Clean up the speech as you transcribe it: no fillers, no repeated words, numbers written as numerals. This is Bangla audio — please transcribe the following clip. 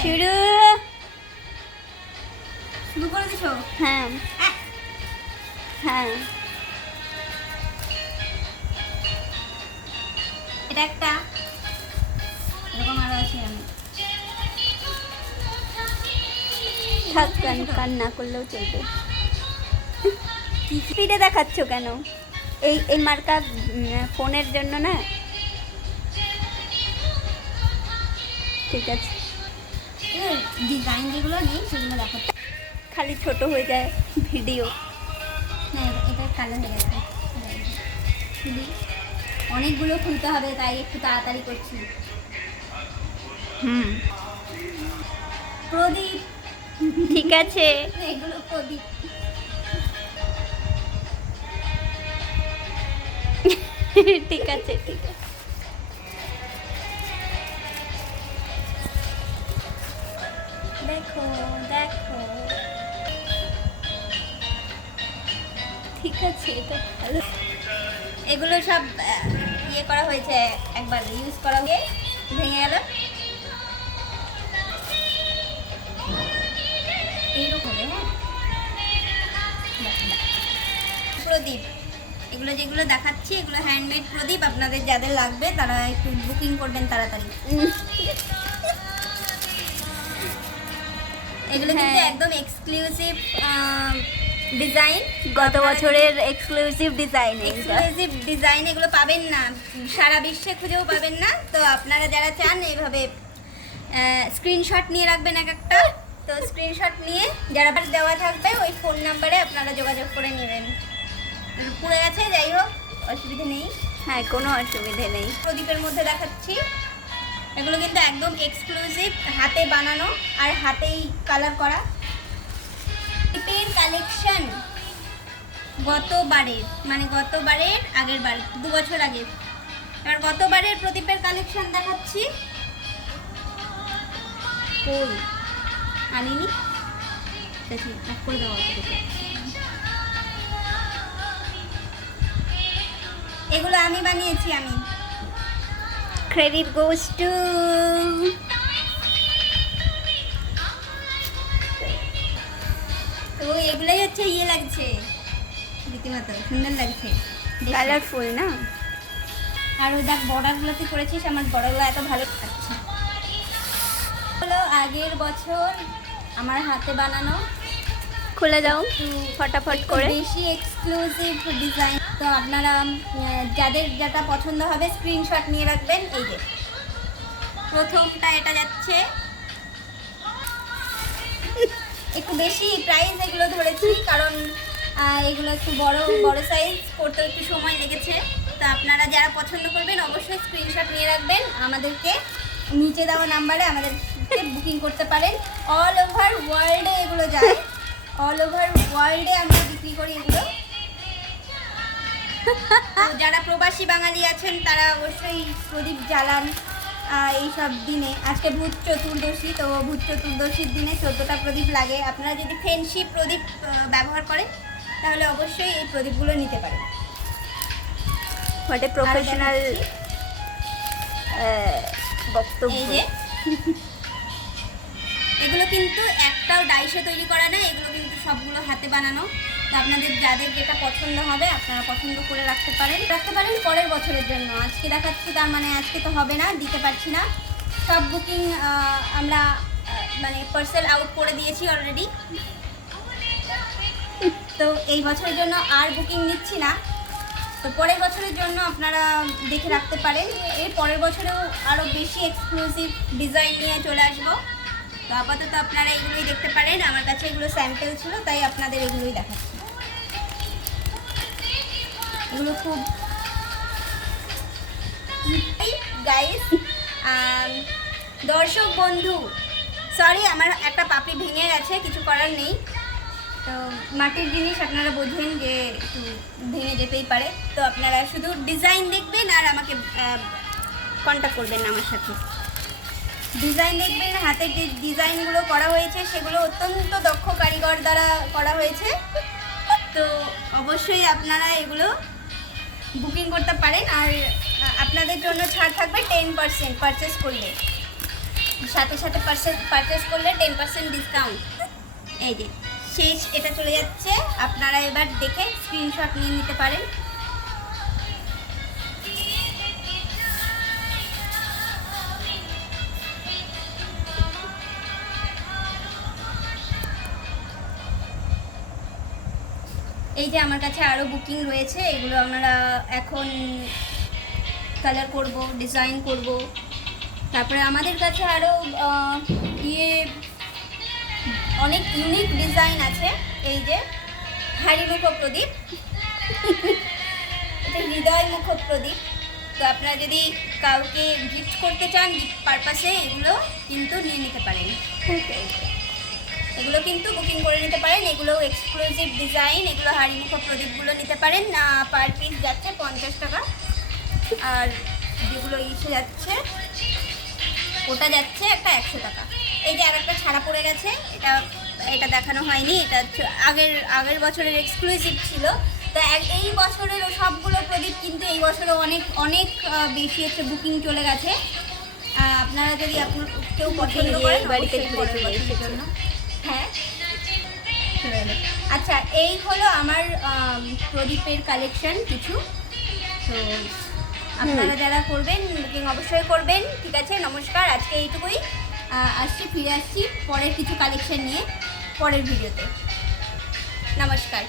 শুরু শুরু করে দিছো? হ্যাঁ হ্যাঁ এটা একটা এরকম আরো আছে আমি থাক, কান না করলেও চলবে। স্পিডে দেখাচ্ছ কেন? এই মার্কা ফোনের জন্য না। ঠিক আছে, ডিজাইন যেগুলো নেই সেগুলো দেখো। খালি ছোট হয়ে যায় ভিডিও। না এটা কালার হয়ে গেছে, খুলি অনেকগুলো খুলতে হবে তাই একটু তাড়াতাড়ি করছি। প্রদীপ, ঠিক আছে। এগুলো প্রদীপ। ঠিক আছে ঠিক আছে। দেখো দেখো ঠিক আছে, এটা ভালো। এগুলো সব ইয়ে করা হয়েছে, একবার ইউজ করা হয়ে ভেঙে গেল। এইরকম হ্যাঁ। প্রদীপ, এগুলো যেগুলো দেখাচ্ছি এগুলো হ্যান্ডমেড প্রদীপ। আপনাদের যাদের লাগবে তারা একটু বুকিং করবেন তাড়াতাড়ি। এগুলো কিন্তু হ্যাঁ। একদম এক্সক্লুসিভ ডিজাইন, গত বছরের এক্সক্লুসিভ ডিজাইন। এক্সক্লুসিভ ডিজাইন এগুলো পাবেন না, সারা বিশ্বে খুঁজেও পাবেন না। তো আপনারা যারা চান এইভাবে স্ক্রিনশট নিয়ে রাখবেন এক একটা। তো স্ক্রিনশট নিয়ে যারা দেওয়া থাকবে ওই ফোন নাম্বারে আপনারা যোগাযোগ করে নেবেন। পুড়ে গেছে, যাই হোক অসুবিধা নেই। হ্যাঁ, কোনো অসুবিধে নেই। প্রদীপের মধ্যে দেখাচ্ছি, এগুলো কিন্তু একদম এক্সক্লুসিভ, হাতে বানানো আর হাতেই কালার করা প্রদীপের কালেকশন। গতবারের আগের বার 2 বছর আগে। এবার গতবারের প্রদীপের কালেকশন দেখাচ্ছি। কই আনিনি, দেখি অফ করে দেওয়া আছে। এগুলো আমি বানিয়েছি, আমি। ক্রেডিট গোজ টু তো এগুলোই হচ্ছে ইয়ে লাগছে, রীতিমতো সুন্দর লাগছে, কালারফুল না। আর ওই দেখ বর্ডারগুলোতে করেছিস, আমার বর্ডারগুলো এত ভালো লাগছে। হলো আগের বছর আমার হাতে বানানো, খুলে দাও ফটাফট করে। বেশি এক্সক্লুসিভ ডিজাইন। তো আপনারা যাদের যেটা পছন্দ হবে স্ক্রিনশট নিয়ে রাখবেন। এই যে প্রথমটা এটা যাচ্ছে, একটু বেশি প্রাইস এগুলো ধরেছি কারণ এগুলো একটু বড় সাইজ, করতে একটু সময় লেগেছে। তো আপনারা যারা পছন্দ করবেন অবশ্যই স্ক্রিনশট নিয়ে রাখবেন, আমাদেরকে নিচে দেওয়া নাম্বারে আমাদেরকে বুকিং করতে পারেন। অল ওভার ওয়ার্ল্ডে এগুলো যায়, অল ওভার ওয়ার্ল্ডে আমরা বিক্রি করি এগুলো। যারা প্রবাসী বাঙালি আছেন তারা অবশ্যই প্রদীপ জ্বালান এইসব দিনে। আজকে ভূত চতুর্দশী, তো ভূত চতুর্দশীর দিনে 14টা প্রদীপ লাগে। আপনারা যদি ফেন্সি প্রদীপ ব্যবহার করেন তাহলে অবশ্যই এই প্রদীপগুলো নিতে পারেন। হোয়াট এ প্রফেশনাল বক্তব্য। এই যে এগুলো কিন্তু একটাও ডাইসে তৈরি করা না, এগুলো কিন্তু সবগুলো হাতে বানানো। তো আপনাদের যাদের যেটা পছন্দ হবে আপনারা পছন্দ করে রাখতে পারেন পরের বছরের জন্য। আজকে দেখাচ্ছি, তার মানে আজকে তো হবে না, দিতে পারছি না। সব বুকিং আমরা মানে পার্সেল আউট করে দিয়েছি অলরেডি। তো এই বছরের জন্য আর বুকিং নিচ্ছি না। তো পরের বছরের জন্য আপনারা দেখে রাখতে পারেন। এর পরের বছরেও আরও বেশি এক্সক্লুসিভ ডিজাইন নিয়ে চলে আসবো। তো আপাতত আপনারা এগুলোই দেখতে পারেন, আমার কাছে এগুলো স্যাম্পেল ছিল তাই আপনাদের এগুলোই দেখাচ্ছি। এগুলো খুব গাইস। দর্শক বন্ধু, সরি আমার একটা পাপড়ি ভেঙে গেছে, কিছু করার নেই। তো মাটির জিনিস আপনারা বোঝেন যে একটু ভেঙে যেতেই পারে। তো আপনারা শুধু ডিজাইন দেখবেন আর আমাকে কন্ট্যাক্ট করবেন আমার সাথে। ডিজাইন দেখবেন, হাতের যে ডিজাইনগুলো করা হয়েছে সেগুলো অত্যন্ত দক্ষ কারিগর দ্বারা করা হয়েছে। তো অবশ্যই আপনারা এগুলো বুকিং করতে পারেন। আর আপনাদের জন্য ছাড় থাকবে 10% পারচেস করলে। সাথে সাথে পারচেস করলে 10% ডিসকাউন্ট। এই যে শেষ, এটা চলে যাচ্ছে। আপনারা এবার দেখে স্ক্রিনশট নিয়ে নিতে পারেন। এই যে আমার কাছে আরও বুকিং রয়েছে, এগুলো আমরা এখন কালার করব, ডিজাইন করব। তারপরে আমাদের কাছে আরও অনেক ইউনিক ডিজাইন আছে। এই যে হাড়িমুখ প্রদীপ, এটা হৃদয় মুখ প্রদীপ। তো আপনারা যদি কাউকে গিফট করতে চান, গিফট পারপাসে এগুলো কিন্তু নিয়ে নিতে পারেন। এগুলো কিন্তু বুকিং করে নিতে পারেন। এগুলো এক্সক্লুসিভ ডিজাইন, এগুলো হাড়িমুখ প্রদীপগুলো নিতে পারেন। পার পিস যাচ্ছে 50 টাকা, আর যেগুলো ইসে যাচ্ছে ওটা যাচ্ছে একটা 100 টাকা। এই যে আরেকটা ছাড়া পড়ে গেছে, এটা দেখানো হয়নি, এটা আগের বছরের এক্সক্লুসিভ ছিল। তো এই বছরের সবগুলো প্রদীপ কিন্তু এই বছরে অনেক বেশি হচ্ছে বুকিং চলে গেছে। আপনারা যদি কেউ পছন্দ করেন বাড়িতে অবশ্যই ঘুরে চলে পরের বছরের এসেছে। জন্য। হ্যাঁ, আচ্ছা, এই হলো আমার প্রদীপের কালেকশন কিছু। তো আপনারা যারা করবেন বুকিং অবশ্যই করবেন। ঠিক আছে, নমস্কার, আজকে এইটুকুই। ফিরে আসছি পরের কিছু কালেকশন নিয়ে পরের ভিডিওতে। নমস্কার।